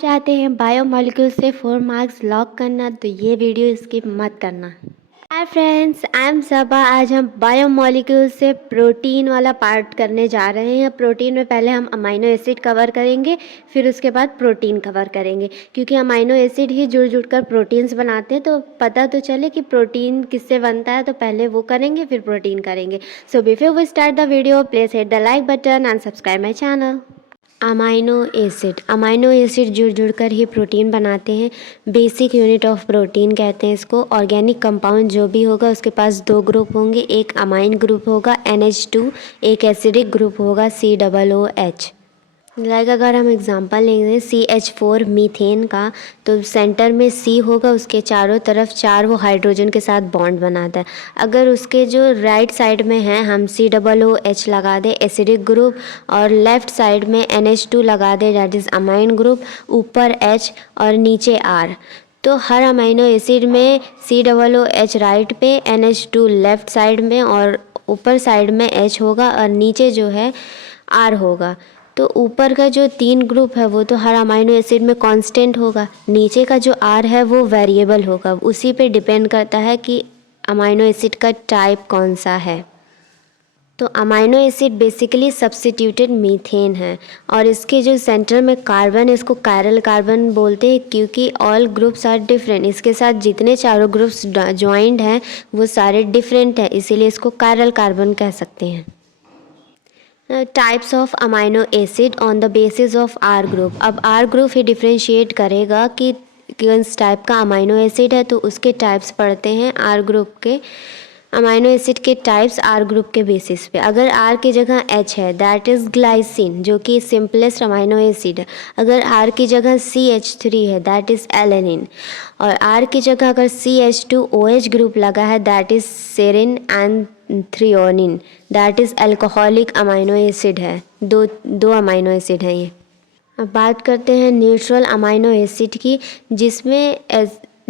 चाहते हैं बायोमॉलिक्यूल से 4 मार्क्स लॉक करना तो ये वीडियो स्किप मत करना। हाय फ्रेंड्स, आई एम सबा। आज हम बायोमॉलिक्यूल से प्रोटीन वाला पार्ट करने जा रहे हैं। प्रोटीन में पहले हम अमाइनो एसिड कवर करेंगे, फिर उसके बाद प्रोटीन कवर करेंगे, क्योंकि अमाइनो एसिड ही जुड़ जुड़ कर प्रोटीन्स बनाते हैं। तो पता तो चले कि प्रोटीन किससे बनता है, तो पहले वो करेंगे फिर प्रोटीन करेंगे। So before we start the video, please hit the like button and subscribe my channel. Amino acid जुड़ जुड़कर ही प्रोटीन बनाते हैं। बेसिक यूनिट ऑफ प्रोटीन कहते हैं इसको। ऑर्गेनिक कंपाउंड जो भी होगा उसके पास 2 ग्रुप होंगे, एक अमाइन ग्रुप होगा NH2, एक एसिडिक ग्रुप होगा COOH। अगर हम एग्जांपल लेंगे CH4 मीथेन का, तो सेंटर में C होगा, उसके चारों तरफ 4 वो हाइड्रोजन के साथ बॉन्ड बनाता है। अगर उसके जो राइट साइड में है हम COOH लगा दें एसिडिक ग्रुप, और लेफ़्ट साइड में NH2 लगा दें दैट इज़ अमाइन ग्रुप, ऊपर H और नीचे R, तो हर अमाइनो एसिड में COOH राइट पे, NH2 लेफ़्ट साइड में और ऊपर साइड में H होगा और नीचे जो है R होगा। तो ऊपर का जो 3 ग्रुप है वो तो हर अमाइनो एसिड में कांस्टेंट होगा, नीचे का जो R है वो वेरिएबल होगा। उसी पे डिपेंड करता है कि अमाइनो एसिड का टाइप कौन सा है। तो amino acid basically substituted methane है, और इसके जो सेंटर में कार्बन है इसको कायरल कार्बन बोलते हैं, क्योंकि ऑल ग्रुप्स आर डिफरेंट। इसके साथ जितने चारों ग्रुप्स ज्वाइंट हैं वो सारे डिफरेंट हैं, इसीलिए इसको कायरल कार्बन कह सकते हैं। Types of amino acid on the basis of R group. अब आर ग्रुप ही डिफ्रेंशिएट करेगा कि किस टाइप का अमाइनो एसिड है, तो उसके टाइप्स पढ़ते हैं आर ग्रुप के। अमाइनो एसिड के टाइप्स आर ग्रुप के बेसिस पे। अगर आर की जगह एच है दैट इज़ ग्लाइसिन, जो कि सिंपलेस्ट अमाइनो एसिड है। अगर आर की जगह CH3 है दैट इज़ एलेनिन, और आर की जगह अगर CH2OH ग्रुप लगा है that is serine and threonine, that is alcoholic amino acid है। दो अमाइनो एसिड हैं ये। अब बात करते हैं न्यूट्रल अमाइनो एसिड की, जिसमें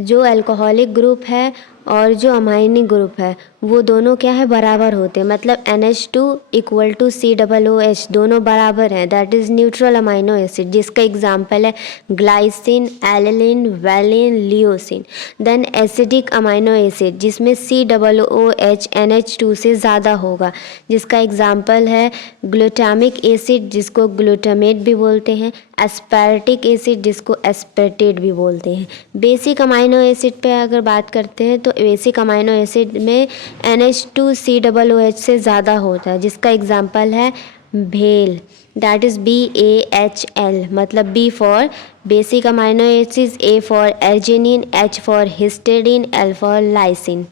जो अल्कोहलिक ग्रुप है और जो अमाइनिक ग्रुप है वो दोनों क्या है, बराबर होते हैं। मतलब NH2 इक्वल टू COOH दोनों बराबर हैं, that is neutral amino acid, जिसका एग्जांपल है glycine, alanine, valine, leucine. Then acidic amino acid जिसमें COOH NH2 से ज़्यादा होगा, जिसका एग्जांपल है ग्लूटामिक एसिड जिसको ग्लूटामेट भी बोलते हैं, एस्पार्टिक एसिड जिसको एस्पेटेट भी बोलते हैं। बेसिक अमाइनो एसिड पे अगर बात करते हैं तो बेसिक अमाइनो एसिड में NH2COOH से ज़्यादा होता है, जिसका एग्जांपल है भेल, दैट इज़ BAHL। मतलब B for basic amino acids, A for arginine, H for histidine, L for lysine.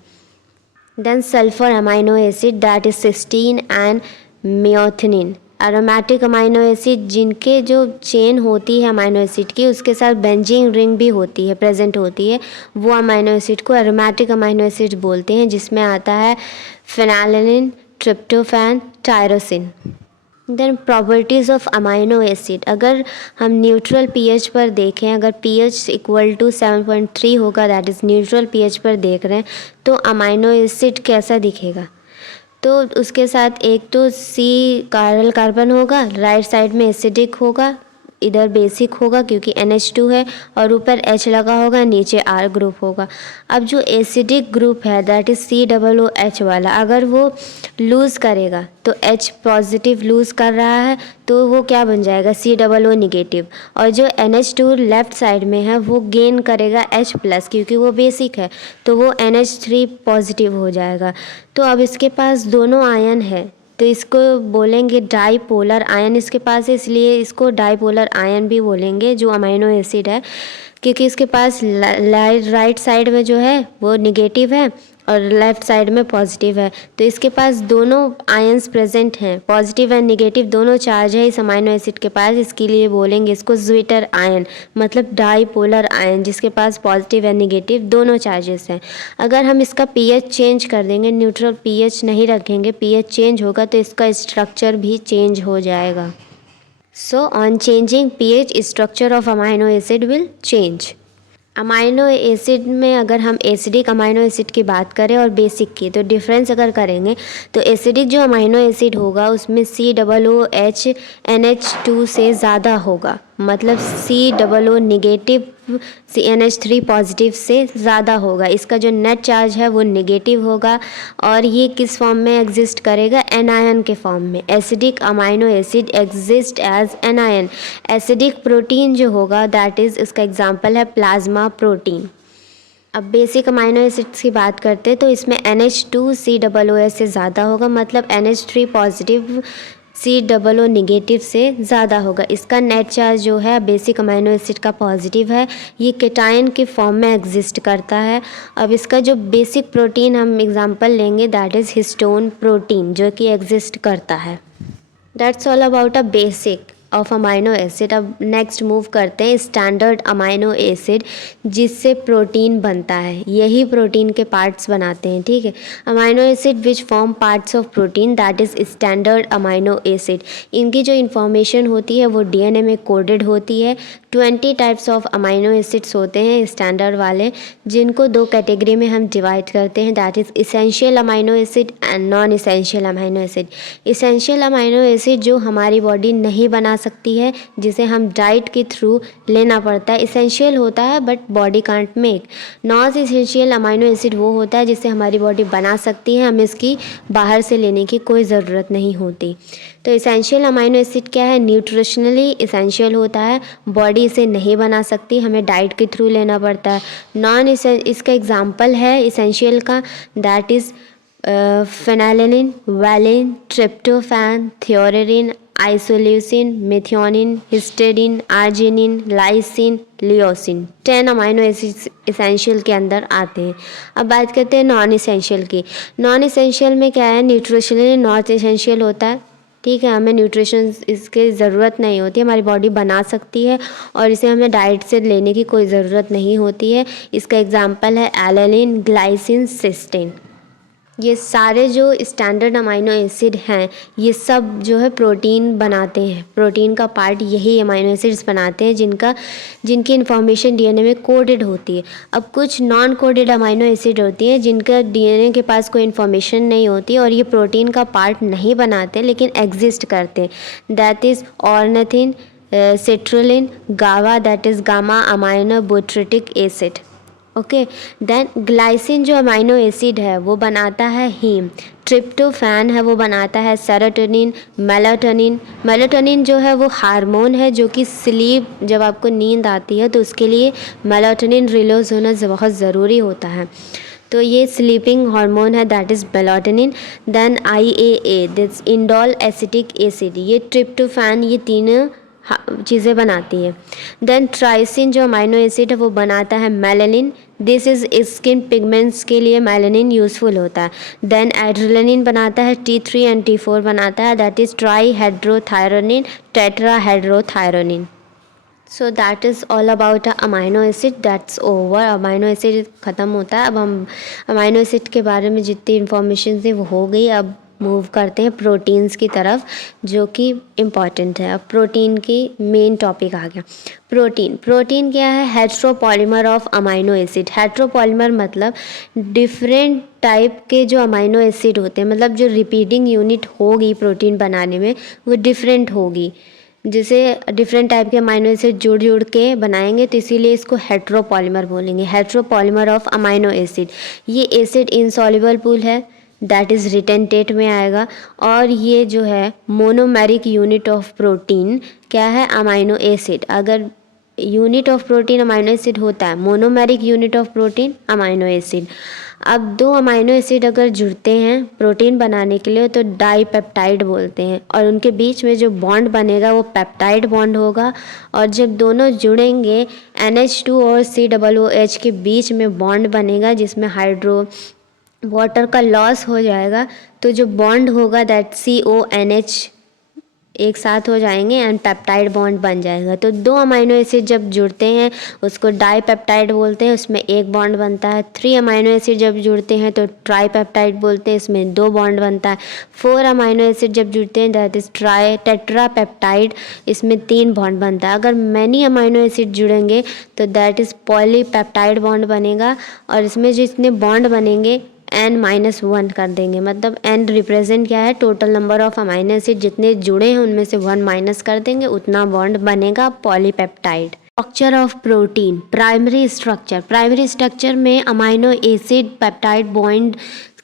Then sulphur amino acid that is cysteine and methionine. Aromatic amino acid जिनके जो चेन होती है amino acid की उसके साथ benzene ring भी होती है, प्रेजेंट होती है, वो अमाइनो एसिड को एरोमेटिक अमाइनो एसिड बोलते हैं, जिसमें आता है phenylalanine, tryptophan, tyrosine. Then properties of amino acid. अगर हम न्यूट्रल पीएच पर देखें, अगर पीएच इक्वल टू 7.3 होगा दैट इज़ न्यूट्रल पीएच पर देख रहे हैं, तो अमाइनो एसिड कैसा दिखेगा, तो उसके साथ एक तो C कायरल कार्बन होगा, राइट साइड में एसिडिक होगा, इधर बेसिक होगा क्योंकि NH2 है, और ऊपर H लगा होगा, नीचे R ग्रुप होगा। अब जो एसिडिक ग्रुप है दैट इज़ COOH वाला, अगर वो लूज़ करेगा तो H पॉजिटिव लूज़ कर रहा है तो वो क्या बन जाएगा, COO निगेटिव, और जो NH2 लेफ़्ट साइड में है वो गेन करेगा H प्लस, क्योंकि वो बेसिक है तो वो NH3 पॉजिटिव हो जाएगा। तो अब इसके पास दोनों आयन है तो इसको बोलेंगे डाईपोलर आयन इसके पास है, इसलिए इसको डाईपोलर आयन भी बोलेंगे जो अमाइनो एसिड है, क्योंकि इसके पास राइट साइड में जो है वो निगेटिव है और लेफ़्ट साइड में पॉजिटिव है। तो इसके पास दोनों आयंस प्रेजेंट हैं, पॉजिटिव एंड निगेटिव दोनों चार्ज है इस अमाइनो एसिड के पास, इसके लिए बोलेंगे इसको ज्विटर आयन, मतलब डाईपोलर आयन जिसके पास पॉजिटिव एंड निगेटिव दोनों चार्जेस हैं। अगर हम इसका पीएच चेंज कर देंगे, न्यूट्रल पीएच नहीं रखेंगे, पीएच चेंज होगा तो इसका स्ट्रक्चर भी चेंज हो जाएगा। So on changing pH structure of amino acid will change. Amino acid में अगर हम एसिडिक अमाइनो एसिड की बात करें और बेसिक की, तो डिफरेंस अगर करेंगे तो एसिडिक जो अमाइनो एसिड होगा उसमें COOH NH2 से ज़्यादा होगा, मतलब COO नेगेटिव CnH3 पॉजिटिव से ज़्यादा होगा। इसका जो नेट चार्ज है वो नेगेटिव होगा और ये किस फॉर्म में एग्जिस्ट करेगा, एनायन के फॉर्म में। Acidic amino acid exist as anion. Acidic protein जो होगा दैट इज़, इसका एग्जांपल है प्लाज्मा प्रोटीन। अब बेसिक अमाइनो एसिड्स की बात करते हैं तो इसमें NH2COOS से ज़्यादा होगा, मतलब NH3 पॉजिटिव COO नेगेटिव से ज़्यादा होगा। इसका नेट चार्ज जो है बेसिक अमाइनो एसिड का पॉजिटिव है, ये केटायन के फॉर्म में एग्जिस्ट करता है। अब इसका जो बेसिक प्रोटीन हम एग्जांपल लेंगे दैट इज़ हिस्टोन प्रोटीन, जो कि एग्जिस्ट करता है। That's all about a basic of amino acid. अब नेक्स्ट मूव करते हैं स्टैंडर्ड अमाइनो एसिड, जिससे प्रोटीन बनता है। यही प्रोटीन के पार्ट्स बनाते हैं, ठीक है। Amino acid which form parts of protein that is standard amino acid. इनकी जो इन्फॉर्मेशन होती है वो DNA में कोडेड होती है। 20 टाइप्स ऑफ अमाइनो एसिड्स होते हैं स्टैंडर्ड वाले, जिनको दो कैटेगरी में हम डिवाइड करते हैं, that is essential amino acid and non essential amino acid. Essential amino acid जो हमारी बॉडी नहीं बना सकती है, जिसे हम डाइट के थ्रू लेना पड़ता है। इसेंशियल होता है but body can't make. Non essential amino acid वो होता है जिसे हमारी बॉडी बना सकती है, हमें इसकी बाहर से लेने की कोई ज़रूरत नहीं होती। तो इसेंशियल अमाइनो एसिड क्या है, न्यूट्रिशनली इसेंशियल होता है, बॉडी इसे नहीं बना सकती, हमें डाइट के थ्रू लेना पड़ता है। नॉन इसका एग्जांपल है इसेंशियल का, that is phenylalanine, valine, tryptophan, threonine, isoleucine, methionine, histidine, arginine, lysine, leucine. 10 amino acids essential के अंदर आते हैं। अब बात करते हैं नॉन इसेंशियल की। नॉन इसेंशियल में क्या है, न्यूट्रिशनली नॉट इसेंशियल होता है, ठीक है। हमें न्यूट्रिशन इसकी ज़रूरत नहीं होती, हमारी बॉडी बना सकती है और इसे हमें डाइट से लेने की कोई ज़रूरत नहीं होती है। इसका एग्जांपल है एलेनिन, ग्लाइसिन, सिस्टीन। ये सारे जो स्टैंडर्ड अमाइनो एसिड हैं ये सब जो है प्रोटीन बनाते हैं। प्रोटीन का पार्ट यही अमाइनो एसिड्स बनाते हैं, जिनकी इन्फॉर्मेशन DNA में कोडेड होती है। अब कुछ नॉन कोडेड अमाइनो एसिड होती हैं जिनका DNA के पास कोई इन्फॉर्मेशन नहीं होती और ये प्रोटीन का पार्ट नहीं बनाते लेकिन एग्जिस्ट करते हैं। दैट इज़ ऑर्निथिन, सिट्रुलिन, गावा that is gamma amino butyric acid. Okay, then glycine जो अमाइनो एसिड है वो बनाता है हीम। ट्रिप्टोफैन है वो बनाता है सेरोटोनिन, मेलाटोनिन। मेलाटोनिन जो है वो हार्मोन है जो कि स्लीप, जब आपको नींद आती है तो उसके लिए मेलाटोनिन रिलीज होना बहुत ज़रूरी होता है, तो ये स्लीपिंग हार्मोन है that is melatonin. Then IAA this indole acetic acid, ये ट्रिप्टोफैन, ये तीनों चीज़ें बनाती है। देन ट्राइसिन जो अमाइनो एसिड है वो बनाता है melanin, this is skin pigments के लिए मेलानिन यूज़फुल होता है। देन एड्रेनालिन बनाता है T3 एंड T4 बनाता है, that is trihydrothyronine, tetrahydrothyronine. So that is all about amino acid, that's over. Amino acid ख़त्म होता है। अब हम अमाइनो एसिड के बारे में जितनी इन्फॉर्मेशन थी वो हो गई। अब मूव करते हैं प्रोटीन्स की तरफ, जो कि इम्पॉर्टेंट है। अब प्रोटीन की मेन टॉपिक आ गया। प्रोटीन क्या है, heteropolymer of amino acid. Heteropolymer मतलब डिफरेंट टाइप के जो अमाइनो एसिड होते हैं, मतलब जो रिपीटिंग यूनिट होगी प्रोटीन बनाने में वो डिफरेंट होगी। जैसे डिफरेंट टाइप के अमाइनो एसिड जुड़ के बनाएंगे तो इसीलिए इसको हेट्रोपॉलीमर बोलेंगे, हेट्रोपॉलीमर ऑफ अमाइनो एसिड। ये एसिड इनसॉल्युबल पूल है, दैट इज़ रिटन टेट में आएगा। और ये जो है मोनोमेरिक यूनिट ऑफ प्रोटीन क्या है, अमाइनो एसिड। अगर unit of protein amino acid होता है, monomeric unit of protein amino acid. अब दो अमाइनो एसिड अगर जुड़ते हैं प्रोटीन बनाने के लिए तो डाईपेप्टाइड बोलते हैं, और उनके बीच में जो बॉन्ड बनेगा वो पेप्टाइड बॉन्ड होगा। और जब दोनों जुड़ेंगे NH2 और COOH के बीच में बॉन्ड बनेगा, जिसमें वाटर का लॉस हो जाएगा, तो जो बॉन्ड होगा दैट CONH एक साथ हो जाएंगे एंड पेप्टाइड बॉन्ड बन जाएगा। तो दो अमाइनो एसिड जब जुड़ते हैं उसको डाईपेप्टाइड बोलते हैं, उसमें एक बॉन्ड बनता है। 3 अमाइनो एसिड जब जुड़ते हैं तो ट्राईपेप्टाइड बोलते हैं, इसमें 2 बॉन्ड बनता है। 4 अमाइनो एसिड जब जुड़ते हैं दैट इज़ टेट्रापेप्टाइड, इसमें 3 बॉन्ड बनता है। अगर मैनी अमाइनो एसिड जुड़ेंगे तो दैट इज़ पॉलीपेप्टाइड बॉन्ड बनेगा, और इसमें जितने बॉन्ड बनेंगे n-1 कर देंगे, मतलब n रिप्रेजेंट क्या है, total number of amino acid जितने जुड़े हैं उनमें से 1 माइनस कर देंगे, उतना बॉन्ड बनेगा polypeptide. Structure of protein, primary structure में अमाइनो एसिड पेप्टाइड बॉन्ड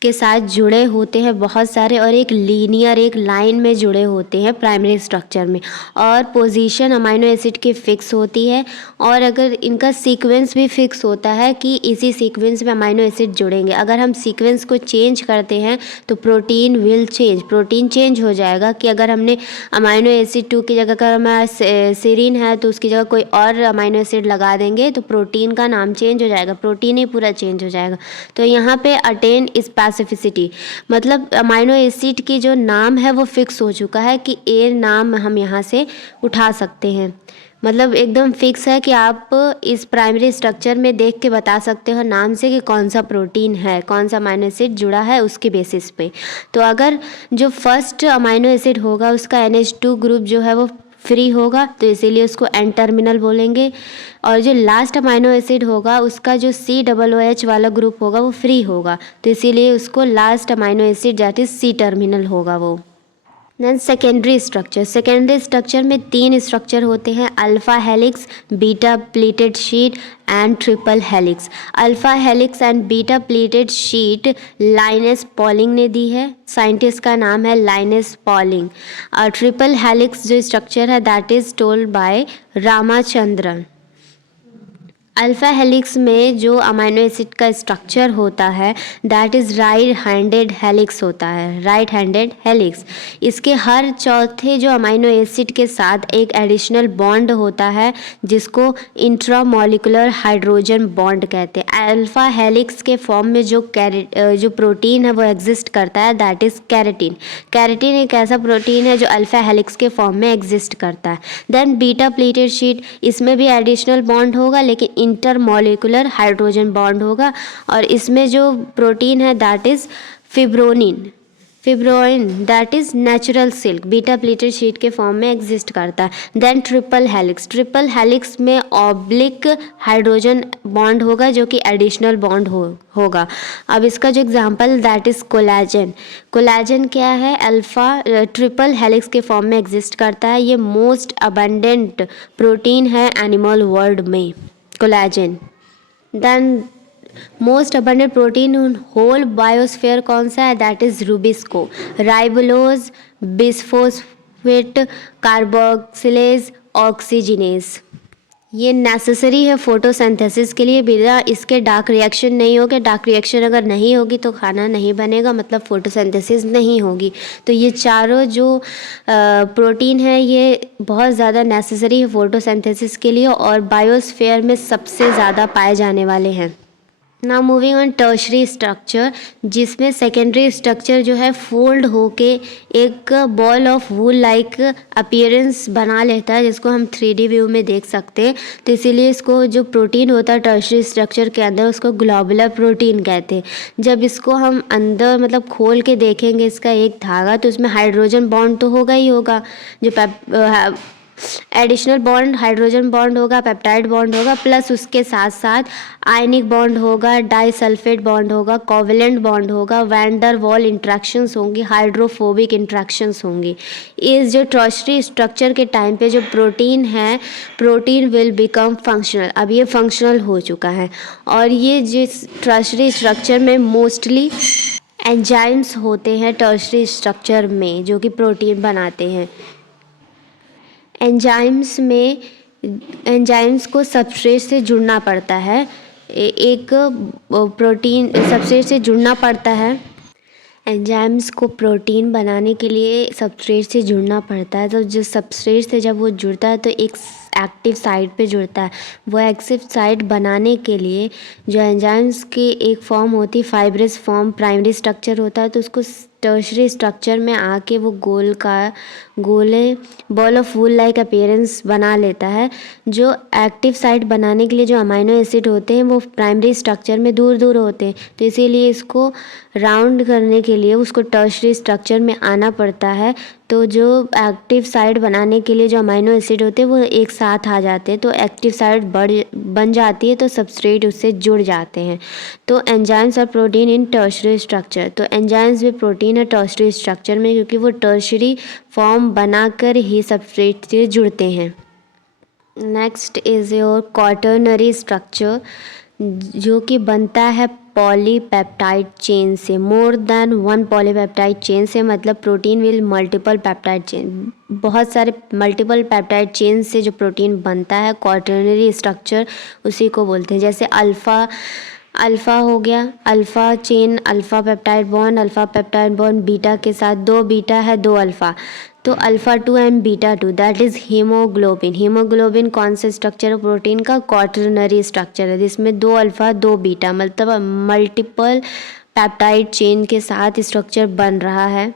के साथ जुड़े होते हैं बहुत सारे, और एक लीनियर एक लाइन में जुड़े होते हैं प्राइमरी स्ट्रक्चर में, और पोजीशन अमाइनो एसिड की फिक्स होती है, और अगर इनका सीक्वेंस भी फिक्स होता है कि इसी सीक्वेंस में अमाइनो एसिड जुड़ेंगे। अगर हम सीक्वेंस को चेंज करते हैं तो protein will change, protein change हो जाएगा, कि अगर हमने अमाइनो एसिड 2 की जगह अगर हमारा सेरीन है तो उसकी जगह कोई और अमाइनो एसिड लगा देंगे तो प्रोटीन का नाम चेंज हो जाएगा, प्रोटीन ही पूरा चेंज हो जाएगा। तो यहाँ पे अटेन स्पेसिफिसिटी, मतलब अमाइनो एसिड की जो नाम है वो फिक्स हो चुका है कि ए नाम हम यहाँ से उठा सकते हैं, मतलब एकदम फिक्स है कि आप इस प्राइमरी स्ट्रक्चर में देख के बता सकते हो नाम से कि कौन सा प्रोटीन है, कौन सा अमाइनो एसिड जुड़ा है उसके बेसिस पे। तो अगर जो फर्स्ट अमाइनो एसिड होगा उसका NH2 ग्रुप जो है वो फ्री होगा तो इसीलिए उसको एन टर्मिनल बोलेंगे, और जो लास्ट अमाइनो एसिड होगा उसका जो COOH वाला ग्रुप होगा वो फ्री होगा तो इसीलिए उसको last amino acid that is C terminal होगा वो। देन सेकेंडरी स्ट्रक्चर में 3 स्ट्रक्चर होते हैं, alpha helix, beta pleated sheet and triple helix. Alpha helix and beta pleated sheet Linus Pauling ने दी है, साइंटिस्ट का नाम है लाइनस पॉलिंग। और ट्रिपल हेलिक्स जो स्ट्रक्चर है that is told by Ramachandran. Alpha helix में जो अमाइनो एसिड का स्ट्रक्चर होता है that is right handed helix होता है, राइट हैंडेड हेलिक्स। इसके हर चौथे जो अमाइनो एसिड के साथ एक एडिशनल बॉन्ड होता है जिसको इंट्रामोलिकुलर हाइड्रोजन बॉन्ड कहते हैं। अल्फा हेलिक्स के फॉर्म में जो प्रोटीन है वो एग्जिस्ट करता है दैट इज़ कैरेटिन। कैरेटिन एक ऐसा प्रोटीन है जो अल्फा हेलिक्स के फॉर्म में एग्जिस्ट करता है। देन बीटा प्लीटेड शीट, इसमें भी एडिशनल बॉन्ड होगा लेकिन इंटरमोलिकुलर हाइड्रोजन बॉन्ड होगा, और इसमें जो प्रोटीन है that is fibroin that is natural silk, beta pleated sheet के फॉर्म में एग्जिस्ट करता है। देन ट्रिपल हेलिक्स में ऑब्लिक हाइड्रोजन बॉन्ड होगा जो कि एडिशनल बॉन्ड होगा। अब इसका जो एग्जांपल दैट इज़ कोलाजन क्या है, अल्फा ट्रिपल हेलिक्स के फॉर्म में एग्जिस्ट करता है। ये मोस्ट अबंडेंट प्रोटीन है एनिमल वर्ल्ड में, collagen. Then most abundant protein whole biosphere कौन सा है, that is rubisco, ribulose, bisphosphate, carboxylase, oxygenase. ये नेसेसरी है फोटोसिंथेसिस के लिए, बिना इसके डार्क रिएक्शन नहीं होगा। डार्क रिएक्शन अगर नहीं होगी तो खाना नहीं बनेगा, मतलब फोटोसिंथेसिस नहीं होगी। तो ये चारों जो प्रोटीन है ये बहुत ज़्यादा नेसेसरी है फोटोसिंथेसिस के लिए और बायोस्फीयर में सबसे ज़्यादा पाए जाने वाले हैं। Now moving on tertiary structure, जिसमें सेकेंडरी स्ट्रक्चर जो है फोल्ड होके एक ball of wool like appearance बना लेता है जिसको हम 3D व्यू में देख सकते हैं। तो इसीलिए इसको जो प्रोटीन होता है टर्शरी स्ट्रक्चर के अंदर उसको ग्लोबुलर प्रोटीन कहते हैं। जब इसको हम अंदर मतलब खोल के देखेंगे इसका एक धागा, तो उसमें हाइड्रोजन बॉन्ड तो होगा ही होगा, जो एडिशनल बॉन्ड हाइड्रोजन बॉन्ड होगा, पेप्टाइड बॉन्ड होगा, प्लस उसके साथ साथ आयनिक बॉन्ड होगा, डाइसल्फेट बॉन्ड होगा, कोवेलेंट बॉन्ड होगा, वैन डर वॉल इंट्रैक्शंस होंगी, हाइड्रोफोबिक इंट्रैक्शंस होंगी। इस जो टर्शरी स्ट्रक्चर के टाइम पे जो प्रोटीन है, प्रोटीन विल बिकम फंक्शनल। अब ये फंक्शनल हो चुका है और ये जिस टर्शरी स्ट्रक्चर में मोस्टली एंजाइम्स होते हैं टर्शरी स्ट्रक्चर में जो कि प्रोटीन बनाते हैं। एंजाइम्स को सबस्ट्रेट से जुड़ना पड़ता है, एक प्रोटीन सबस्ट्रेट से जुड़ना पड़ता है। एंजाइम्स को प्रोटीन बनाने के लिए सबस्ट्रेट से जुड़ना पड़ता है। तो जो सबस्ट्रेट से जब वो जुड़ता है तो एक एक्टिव साइट पे जुड़ता है। वो एक्टिव साइट बनाने के लिए जो एंजाइम्स की एक फॉर्म होती है फाइब्रस फॉर्म, प्राइमरी स्ट्रक्चर होता है, तो उसको टर्शरी स्ट्रक्चर में आके वो गोले ball of wool like appearance बना लेता है। जो एक्टिव साइट बनाने के लिए जो अमाइनो एसिड होते हैं वो प्राइमरी स्ट्रक्चर में दूर दूर होते हैं, तो इसीलिए इसको राउंड करने के लिए उसको टर्शरी स्ट्रक्चर में आना पड़ता है। तो जो एक्टिव साइट बनाने के लिए जो अमाइनो एसिड होते हैं वो एक साथ आ जाते हैं, तो एक्टिव साइट बन जाती है, तो सबस्ट्रेट उससे जुड़ जाते हैं। तो एंजाइम्स और प्रोटीन इन टर्शरी स्ट्रक्चर, तो एंजाइम्स भी प्रोटीन है टर्शरी स्ट्रक्चर में, क्योंकि वो टर्शरी फॉर्म बनाकर ही सबस्ट्रेट से जुड़ते हैं। Next is your quaternary structure, जो कि बनता है पॉलीपेप्टाइड चेन से। More than one polypeptide chain से मतलब protein will multiple peptide chain, बहुत सारे मल्टीपल पेप्टाइड चेन से जो प्रोटीन बनता है क्वाटर्नरी स्ट्रक्चर उसी को बोलते हैं। जैसे अल्फ़ा हो गया, alpha chain, alpha peptide bond beta के साथ, 2 बीटा है 2 अल्फ़ा, तो alpha 2 and beta 2 that is haemoglobin. Haemoglobin कौन सा स्ट्रक्चर है प्रोटीन का? क्वाटर्नरी स्ट्रक्चर है, जिसमें 2 अल्फ़ा 2 बीटा मतलब मल्टीपल पेप्टाइड चेन के साथ स्ट्रक्चर बन रहा है,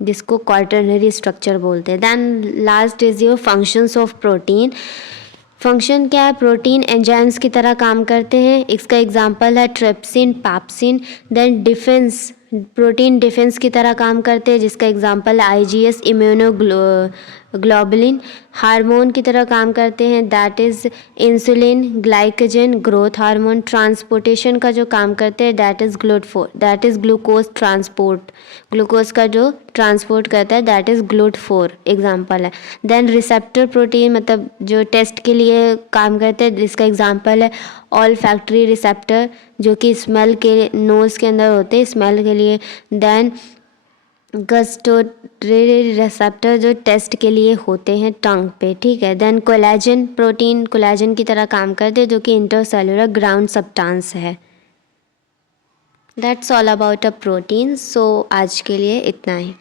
जिसको क्वाटर्नरी स्ट्रक्चर बोलते हैं। Then last is your functions of protein. Function क्या है? प्रोटीन एंजाइम्स की तरह काम करते हैं, इसका एग्जांपल है trypsin, pepsin. Then defence, protein defence की तरह काम करते हैं, जिसका एग्जांपल है आईजीएस, इम्यूनोग्लोबुलिन। हार्मोन की तरह काम करते हैं, that is insulin, glycogen, growth hormone. Transportation का जो काम करते हैं that is glucose transport, glucose का जो ट्रांसपोर्ट करता है दैट इज़ GLUT4 एग्जाम्पल है। देन रिसेप्टर प्रोटीन मतलब जो टेस्ट के लिए काम करते हैं, जिसका एग्जांपल है ऑल फैक्ट्री रिसेप्टर, जो कि स्मेल के नोज़ के अंदर होते हैं स्मेल के लिए। देन गस्टोरी रिसेप्टर जो टेस्ट के लिए होते हैं टंग पे, ठीक है। देन कोलेजन प्रोटीन कोलेजन की तरह काम करते हैं, जो कि इंटरसेलुलर ग्राउंड सब्सटेंस है। That's all about a protein. सो आज के लिए इतना ही।